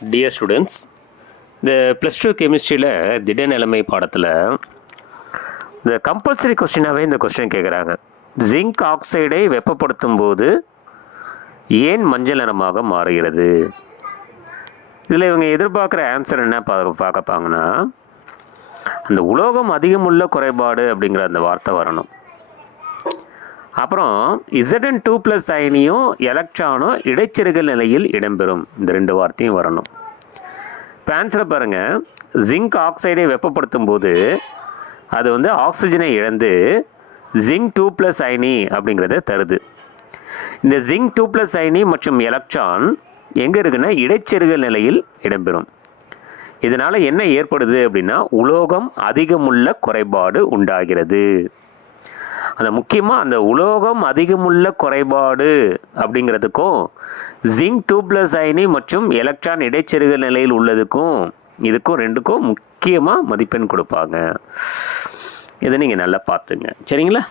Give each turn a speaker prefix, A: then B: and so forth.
A: Dear students இந்த plus two கெமிஸ்ட்ரியில் திட நிலைமை பாடத்தில் இந்த கம்பல்சரி கொஸ்டினாகவே இந்த கொஸ்டின் கேட்குறாங்க ஜிங்க் ஆக்சைடை வெப்பப்படுத்தும் போது ஏன் மஞ்சள் நிறமாக மாறுகிறது? இதில் இவங்க எதிர்பார்க்குற ஆன்சர் என்ன பார்க்க பார்க்கப்பாங்கன்னா அந்த உலோகம் அதிகமுள்ள குறைபாடு அப்படிங்கிற அந்த வார்த்தை வரணும். அப்புறம் இசடன் டூ ப்ளஸ் அயனியும் எலக்ட்ரானும் இடைச்செருகல் நிலையில் இடம்பெறும். இந்த ரெண்டு வார்த்தையும் வரணும். இப்போ ஆன்சரை பாருங்கள் ஜிங்க் ஆக்சைடை வெப்பப்படுத்தும் போது அது வந்து ஆக்சிஜனை இழந்து ஜிங்க் டூ ப்ளஸ் அயனி அப்படிங்கிறத தருது. இந்த ஜிங்க் டூ ப்ளஸ் அயனி மற்றும் எலக்ட்ரான் எங்கே இருக்குன்னா இடைச்செருகல் நிலையில் இடம்பெறும். இதனால் என்ன ஏற்படுது அப்படின்னா உலோகம் அதிகமுள்ள குறைபாடு உண்டாகிறது. அந்த முக்கியமாக அந்த உலோகம் அதிகமுள்ள குறைபாடு அப்படிங்கிறதுக்கும் ஜிங்க் டூ ப்ளஸ் அயனி மற்றும் எலக்ட்ரான் இடைச்செருகல் நிலையில் உள்ளதுக்கும் இதுக்கும் ரெண்டுக்கும் முக்கியமாக மதிப்பெண் கொடுப்பாங்க. இதை நீங்கள் நல்லா பார்த்துங்க. சரிங்களா?